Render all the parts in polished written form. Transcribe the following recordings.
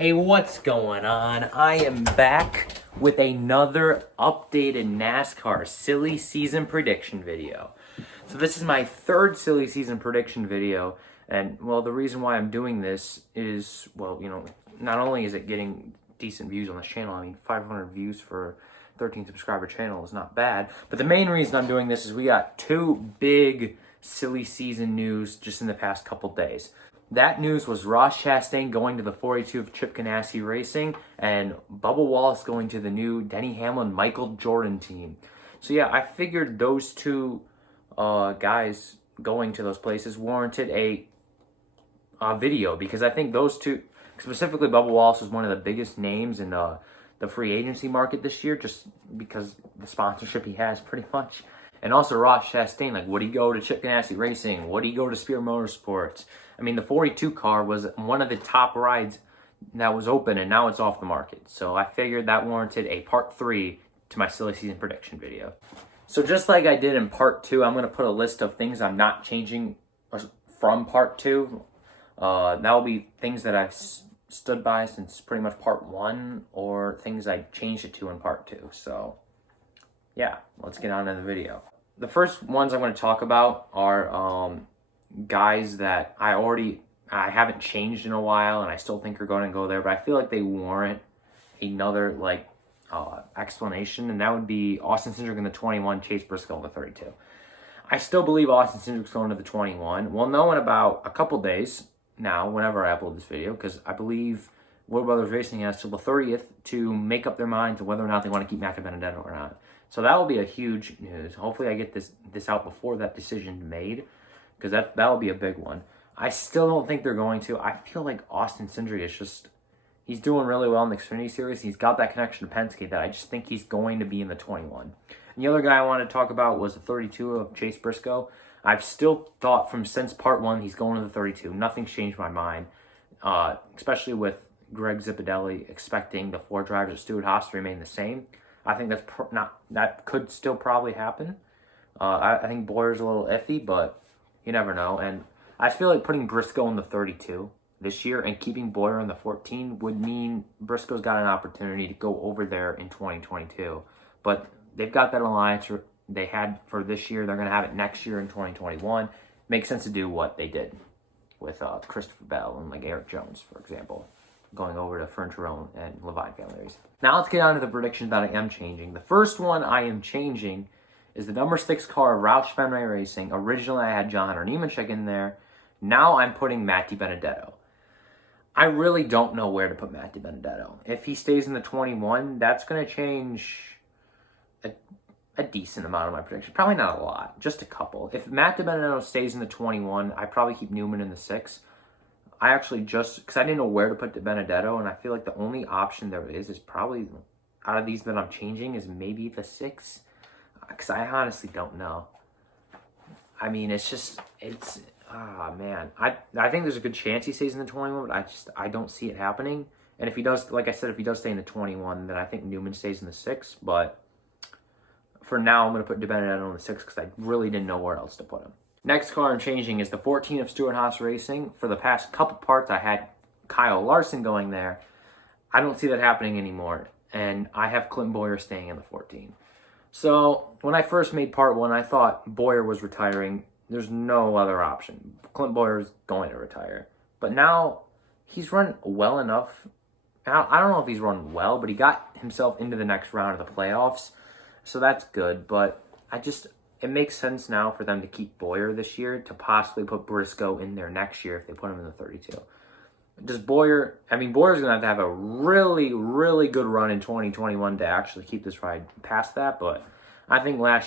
Hey, what's going on? I am back with another updated NASCAR silly season prediction video. So this is my third silly season prediction video, and well, the reason why I'm doing this is, well, not only is it getting decent views on this channel, I mean 500 views for 13 subscriber channel is not bad, but the main reason I'm doing this is we got two big silly season news just in the past couple days. That news was Ross Chastain going to the 42 of Chip Ganassi Racing and Bubba Wallace going to the new Denny Hamlin Michael Jordan team. So yeah, I figured those two guys going to those places warranted a video, because I think those two, specifically Bubba Wallace, was one of the biggest names in the free agency market this year, just because the sponsorship he has pretty much. And also Ross Chastain, like, would he go to Chip Ganassi Racing? Would he go to Spear Motorsports? I mean, the 42 car was one of the top rides that was open, and now it's off the market. So I figured that warranted a part 3 to my silly season prediction video. So just like I did in part 2, I'm going to put a list of things I'm not changing from part 2. That will be things that I've stood by since pretty much part 1, or things I changed it to in part 2. So yeah, let's get on to the video. The first ones I'm going to talk about are guys that I haven't changed in a while, and I still think are going to go there, but I feel like they warrant another explanation, and that would be Austin Cindric in the 21, Chase Briscoe in the 32. I still believe Austin Cindric's going to the 21. We'll know in about a couple days now, whenever I upload this video, because I believe Wood Brothers Racing has till the 30th to make up their minds on whether or not they want to keep Matthew Benedetto or not. So that will be a huge news. Hopefully I get this out before that decision's made, because that will be a big one. I still don't think they're going to. I feel like Austin Cindric is just, he's doing really well in the Xfinity Series. He's got that connection to Penske that I just think he's going to be in the 21. And the other guy I wanted to talk about was the 32 of Chase Briscoe. I've still thought since part 1 he's going to the 32. Nothing's changed my mind, especially with Greg Zipadelli expecting the 4 drivers at Stewart-Haas to remain the same. I think that could still probably happen. I think Bowyer's a little iffy, but you never know. And I feel like putting Briscoe in the 32 this year and keeping Bowyer in the 14 would mean Briscoe's got an opportunity to go over there in 2022. But they've got that alliance they had for this year. They're going to have it next year in 2021. Makes sense to do what they did with Christopher Bell and like Erik Jones, for example, going over to Fern Trone and Levine Family Racing. Now let's get on to the predictions that I am changing. The first one I am changing is the number 6 car of Roush Fenway Racing. Originally I had John Hunter Nemechek in there. Now I'm putting Matty Benedetto. I really don't know where to put Matty Benedetto. If he stays in the 21, that's going to change a decent amount of my prediction. Probably not a lot, just a couple. If Matty Benedetto stays in the 21, I probably keep Newman in the 6. I actually because I didn't know where to put Benedetto, and I feel like the only option there is probably, out of these that I'm changing, is maybe the 6. Because I honestly don't know. I mean, man. I think there's a good chance he stays in the 21, but I don't see it happening. And if he does, like I said, if he does stay in the 21, then I think Newman stays in the 6. But for now, I'm going to put Benedetto in the 6 because I really didn't know where else to put him. Next car I'm changing is the 14 of Stewart-Haas Racing. For the past couple parts, I had Kyle Larson going there. I don't see that happening anymore. And I have Clint Bowyer staying in the 14. So when I first made part 1, I thought Bowyer was retiring. There's no other option. Clint Bowyer is going to retire. But now he's run well enough. I don't know if he's run well, but he got himself into the next round of the playoffs. So that's good. But it makes sense now for them to keep Bowyer this year, to possibly put Briscoe in there next year if they put him in the 32. Bowyer's going to have a really, really good run in 2021 to actually keep this ride past that, but I think I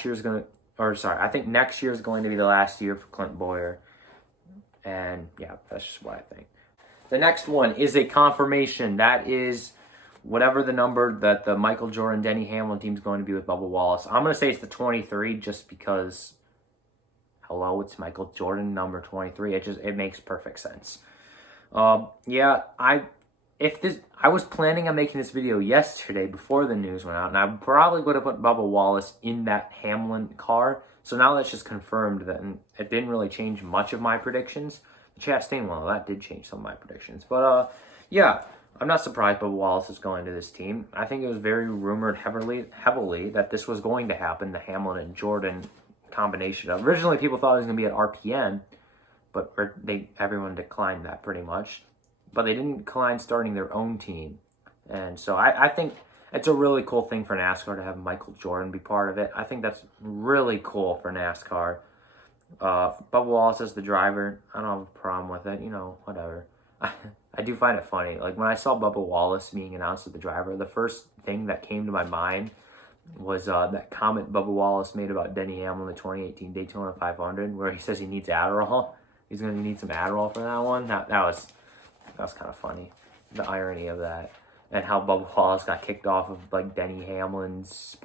think next year is going to be the last year for Clint Bowyer, and yeah, that's just what I think. The next one is a confirmation. That is whatever the number that the Michael Jordan, Denny Hamlin team is going to be with Bubba Wallace. I'm going to say it's the 23 just because, hello, it's Michael Jordan, number 23. It makes perfect sense. I was planning on making this video yesterday before the news went out, and I probably would have put Bubba Wallace in that Hamlin car. So now that's just confirmed that it didn't really change much of my predictions. The Chastain one, that did change some of my predictions. But, yeah, I'm not surprised Bubba Wallace is going to this team. I think it was very rumored heavily that this was going to happen, the Hamlin and Jordan combination. Originally, people thought it was going to be at RPM, but everyone declined that pretty much. But they didn't decline starting their own team. And so I think it's a really cool thing for NASCAR to have Michael Jordan be part of it. I think that's really cool for NASCAR. Bubba Wallace is the driver. I don't have a problem with it. Whatever. I do find it funny. Like, when I saw Bubba Wallace being announced as the driver, the first thing that came to my mind was that comment Bubba Wallace made about Denny Hamlin, the 2018 Daytona 500, where he says he needs Adderall. He's going to need some Adderall for that one. That was kind of funny, the irony of that. And how Bubba Wallace got kicked off of, like, Denny Hamlin's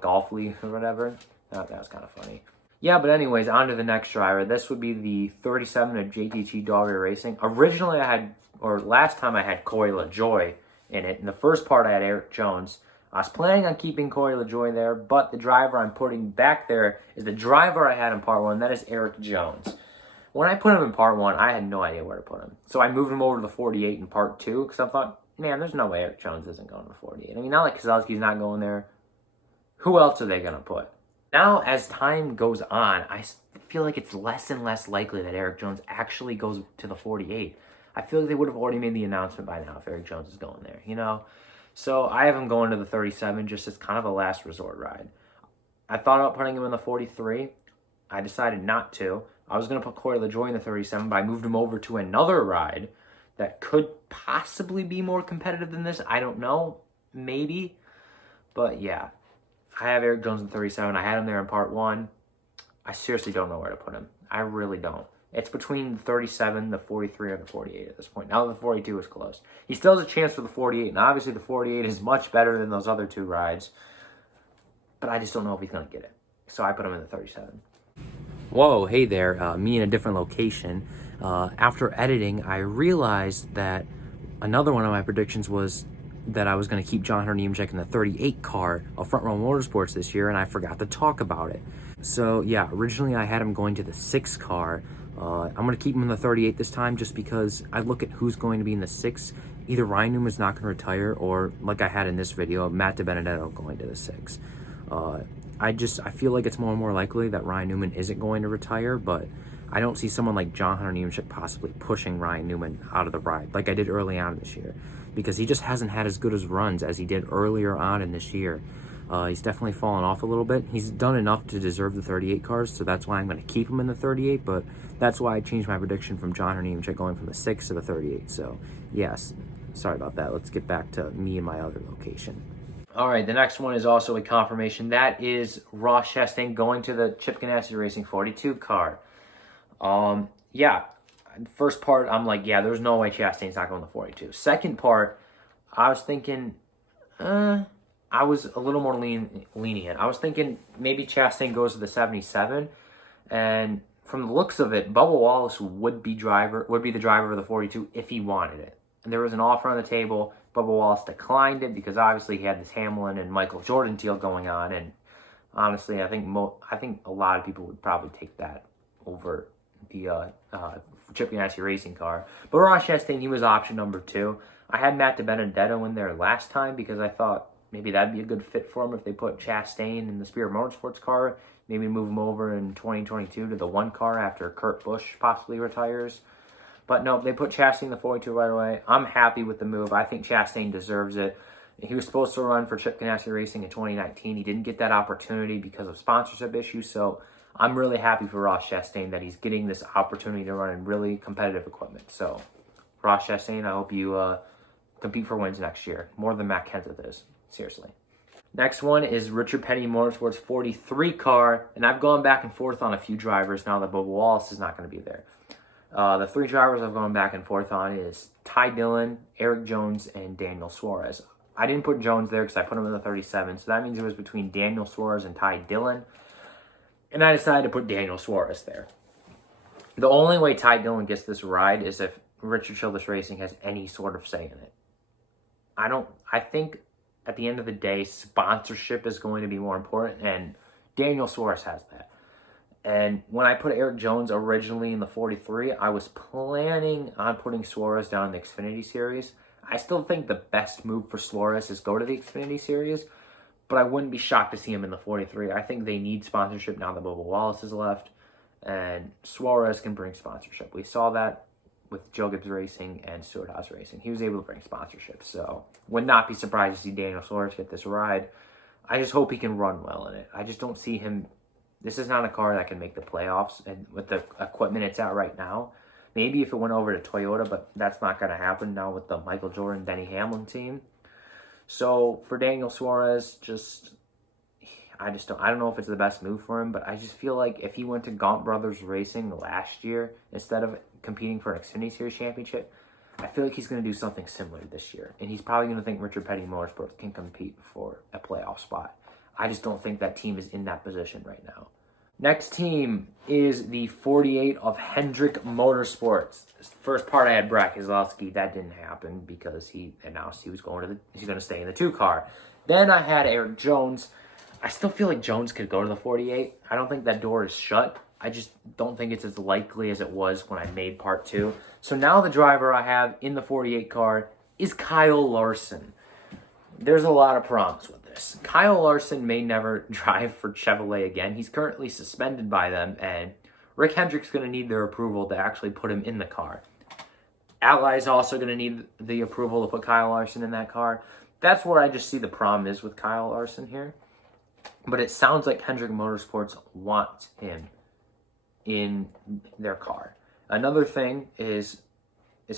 golf league or whatever. That was kind of funny. Yeah, but anyways, on to the next driver. This would be the 37 of JTG Dogger Racing. Originally, last time I had Corey Lajoie in it. In the first part, I had Erik Jones. I was planning on keeping Corey Lajoie there, but the driver I'm putting back there is the driver I had in part 1. That is Erik Jones. When I put him in part 1, I had no idea where to put him. So I moved him over to the 48 in part 2, because I thought, man, there's no way Erik Jones isn't going to 48. I mean, not like Keselowski's not going there. Who else are they going to put? Now, as time goes on, I feel like it's less and less likely that Erik Jones actually goes to the 48. I feel like they would have already made the announcement by now if Erik Jones is going there, So I have him going to the 37 just as kind of a last resort ride. I thought about putting him in the 43. I decided not to. I was going to put Corey Lajoie in the 37, but I moved him over to another ride that could possibly be more competitive than this. I don't know. Maybe. But yeah. I have Erik Jones in 37. I had him there in part 1. I seriously don't know where to put him. I really don't. It's between the 37, the 43, or the 48 at this point. Now the 42 is close. He still has a chance for the 48, and obviously the 48 is much better than those other two rides. But I just don't know if he's going to get it. So I put him in the 37. Whoa, hey there. Me in a different location. After editing, I realized that another one of my predictions was that I was going to keep John Hunter Nemechek in the 38 car of Front Row Motorsports this year, and I forgot to talk about it. So, yeah, originally I had him going to the 6 car. I'm going to keep him in the 38 this time just because I look at who's going to be in the 6. Either Ryan Newman's not going to retire, or, like I had in this video, Matt DiBenedetto going to the 6. I feel like it's more and more likely that Ryan Newman isn't going to retire, but I don't see someone like John Hunter Nemechek possibly pushing Ryan Newman out of the ride like I did early on this year, because he just hasn't had as good as runs as he did earlier on in this year. He's definitely fallen off a little bit. He's done enough to deserve the 38 cars, so that's why I'm going to keep him in the 38, but that's why I changed my prediction from John Hunter Nemechek going from the 6 to the 38. So, yes, sorry about that. Let's get back to me and my other location. All right, the next one is also a confirmation. That is Ross Chastain going to the Chip Ganassi Racing 42 car. Yeah, first part, I'm like, yeah, there's no way Chastain's not going to 42. Second part, I was thinking, I was a little more lenient. I was thinking maybe Chastain goes to the 77, and from the looks of it, Bubba Wallace would be the driver of the 42 if he wanted it. And there was an offer on the table. Bubba Wallace declined it because obviously he had this Hamlin and Michael Jordan deal going on, and honestly, I think a lot of people would probably take that over the Chip Ganassi Racing car. But Ross Chastain, he was option number 2. I had Matt DiBenedetto in there last time because I thought maybe that'd be a good fit for him if they put Chastain in the Spirit Motorsports car. Maybe move him over in 2022 to the 1 car after Kurt Busch possibly retires. But no, they put Chastain in the 42 right away. I'm happy with the move. I think Chastain deserves it. He was supposed to run for Chip Ganassi Racing in 2019. He didn't get that opportunity because of sponsorship issues. So I'm really happy for Ross Chastain that he's getting this opportunity to run in really competitive equipment. So, Ross Chastain, I hope you compete for wins next year. More than Matt Kenseth is. Seriously. Next one is Richard Petty Motorsports 43 car. And I've gone back and forth on a few drivers now that Bubba Wallace is not going to be there. The 3 drivers I've gone back and forth on is Ty Dillon, Erik Jones, and Daniel Suarez. I didn't put Jones there because I put him in the 37. So that means it was between Daniel Suarez and Ty Dillon. And I decided to put Daniel Suarez there. The only way Ty Dillon gets this ride is if Richard Childress Racing has any sort of say in it. I think at the end of the day, sponsorship is going to be more important, and Daniel Suarez has that. And when I put Erik Jones originally in the 43, I was planning on putting Suarez down in the Xfinity Series. I still think the best move for Suarez is go to the Xfinity Series, but I wouldn't be shocked to see him in the 43. I think they need sponsorship now that Bubba Wallace is left, and Suarez can bring sponsorship. We saw that with Joe Gibbs Racing and Stewart Haas Racing. He was able to bring sponsorship, so would not be surprised to see Daniel Suarez get this ride. I just hope he can run well in it. I just don't see him. This is not a car that can make the playoffs, and with the equipment it's at right now. Maybe if it went over to Toyota, but that's not going to happen now with the Michael Jordan, Denny Hamlin team. So for Daniel Suarez, I don't know if it's the best move for him, but I just feel like if he went to Gaunt Brothers Racing last year instead of competing for an Xfinity Series championship, I feel like he's going to do something similar this year. And he's probably going to think Richard Petty Motorsports can compete for a playoff spot. I just don't think that team is in that position right now. Next team is the 48 of Hendrick Motorsports. First part I had Brad Keselowski. That didn't happen because he announced he's going to stay in the 2 car. Then I had Erik Jones. I still feel like Jones could go to the 48. I don't think that door is shut. I just don't think it's as likely as it was when I made part 2. So now the driver I have in the 48 car is Kyle Larson. There's a lot of problems with this. Kyle Larson may never drive for Chevrolet again. He's currently suspended by them, and Rick Hendrick's going to need their approval to actually put him in the car. Ally is also going to need the approval to put Kyle Larson in that car. That's where I just see the problem is with Kyle Larson here. But it sounds like Hendrick Motorsports wants him in their car. Another thing is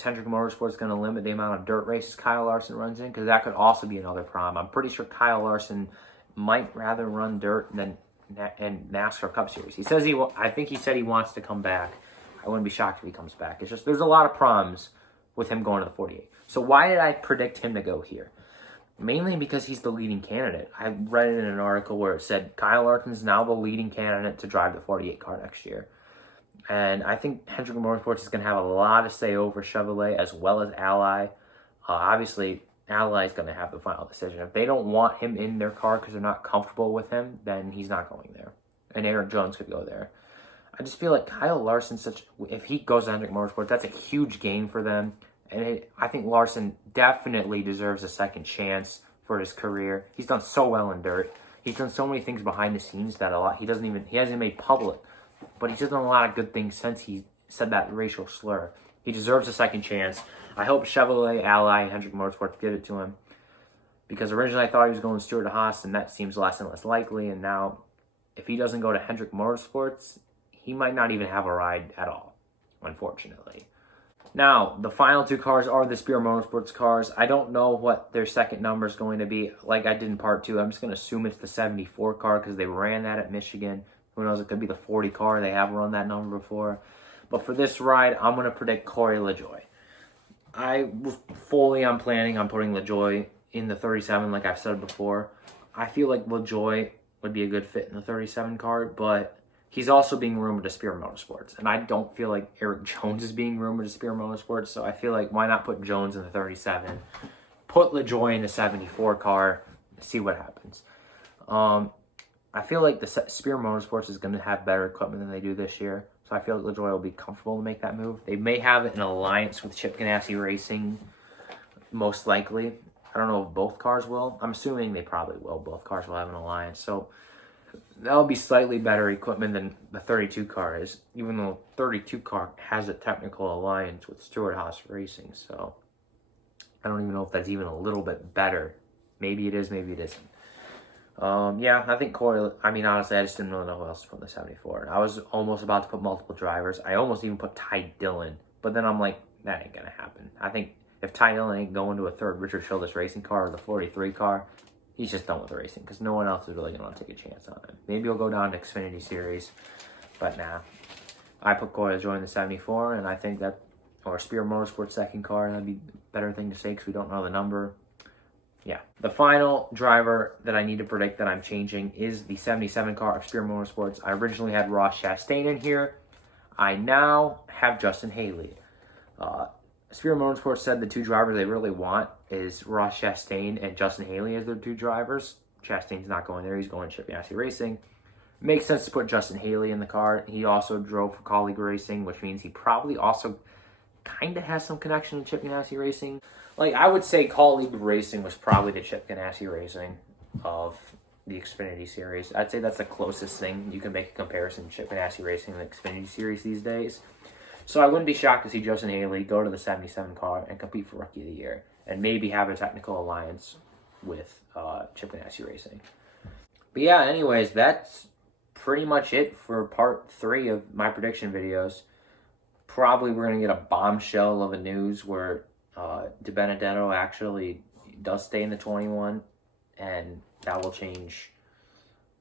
Hendrick Motorsports going to limit the amount of dirt races Kyle Larson runs in? Because that could also be another problem. I'm pretty sure Kyle Larson might rather run dirt than in NASCAR Cup Series. I think he said he wants to come back. I wouldn't be shocked if he comes back. It's just there's a lot of problems with him going to the 48. So why did I predict him to go here? Mainly because he's the leading candidate. I read it in an article where it said Kyle Larson's now the leading candidate to drive the 48 car next year. And I think Hendrick Motorsports is going to have a lot to say over Chevrolet as well as Ally. Obviously, Ally is going to have the final decision. If they don't want him in their car because they're not comfortable with him, then he's not going there. And Erik Jones could go there. I just feel like Kyle Larson, if he goes to Hendrick Motorsports, that's a huge gain for them. And I think Larson definitely deserves a second chance for his career. He's done so well in dirt. He's done so many things behind the scenes that he hasn't made public. But he's just done a lot of good things since he said that racial slur. He deserves a second chance. I hope Chevrolet, Ally, and Hendrick Motorsports give it to him. Because originally I thought he was going to Stewart Haas, and that seems less and less likely. And now, if he doesn't go to Hendrick Motorsports, he might not even have a ride at all, unfortunately. Now, the final 2 cars are the Spear Motorsports cars. I don't know what their second number is going to be. Like I did in part 2, I'm just going to assume it's the 74 car because they ran that at Michigan. Who knows, it could be the 40 car. They have run that number before. But for this ride, I'm going to predict Corey Lajoie. I was planning on putting Lajoie in the 37 like I've said before. I feel like Lajoie would be a good fit in the 37 car, but he's also being rumored to Spear Motorsports. And I don't feel like Erik Jones is being rumored to Spear Motorsports, so I feel like why not put Jones in the 37, put Lajoie in the 74 car, see what happens. I feel like the Spear Motorsports is going to have better equipment than they do this year. So I feel like Lajoie will be comfortable to make that move. They may have an alliance with Chip Ganassi Racing, most likely. I don't know if both cars will. I'm assuming they probably will. Both cars will have an alliance. So that'll be slightly better equipment than the 32 car is, even though the 32 car has a technical alliance with Stewart Haas Racing. So I don't even know if that's even a little bit better. Maybe it is, maybe it isn't. Yeah, I think honestly, I just didn't really know who else to put in the 74. I was almost about to put multiple drivers. I almost even put Ty Dillon, but then I'm like, that ain't going to happen. I think if Ty Dillon ain't going to a third Richard Childress racing car or the 43 car, he's just done with the racing because no one else is really going to take a chance on him. Maybe he'll go down to Xfinity Series, but nah. I put Corey Lajoie in the 74, and I think that, or Spear Motorsports second car, that'd be a better thing to say because we don't know the number. Yeah, the final driver that I need to predict that I'm changing is the 77 car of Spear Motorsports. I originally had Ross Chastain in here. I now have Justin Haley. Spear Motorsports said the 2 drivers they really want is Ross Chastain and Justin Haley as their 2 drivers. Chastain's not going there. He's going to Chip Ganassi Racing. Makes sense to put Justin Haley in the car. He also drove for Colleague Racing, which means he probably also kind of has some connection to Chip Ganassi Racing. Like, I would say Colleague Racing was probably the Chip Ganassi Racing of the Xfinity Series. I'd say that's the closest thing you can make a comparison to Chip Ganassi Racing and the Xfinity Series these days. So I wouldn't be shocked to see Justin Haley go to the 77 car and compete for Rookie of the Year, and maybe have a technical alliance with Chip Ganassi Racing. But yeah, anyways, that's pretty much it for part 3 of my prediction videos. Probably we're going to get a bombshell of a news where DiBenedetto actually does stay in the 21, and that will change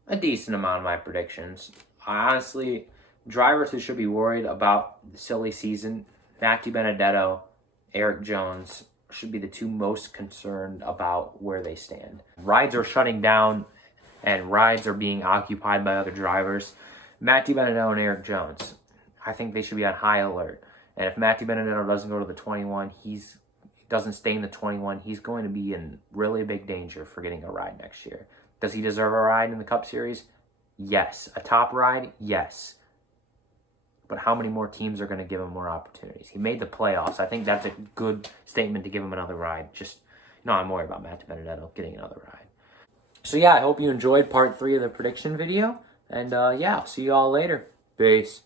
a decent amount of my predictions. Honestly, drivers who should be worried about the silly season, Matt DiBenedetto, Erik Jones, should be the 2 most concerned about where they stand. Rides are shutting down, and rides are being occupied by other drivers. Matt DiBenedetto and Erik Jones, I think they should be on high alert. And if Matt DiBenedetto doesn't go to the 21, doesn't stay in the 21, he's going to be in really big danger for getting a ride next year. Does he deserve a ride in the Cup Series? Yes. A top ride? Yes. But how many more teams are going to give him more opportunities? He made the playoffs. I think that's a good statement to give him another ride. I'm worried about Matt DiBenedetto getting another ride. So yeah, I hope you enjoyed part 3 of the prediction video. And yeah, I'll see you all later. Peace.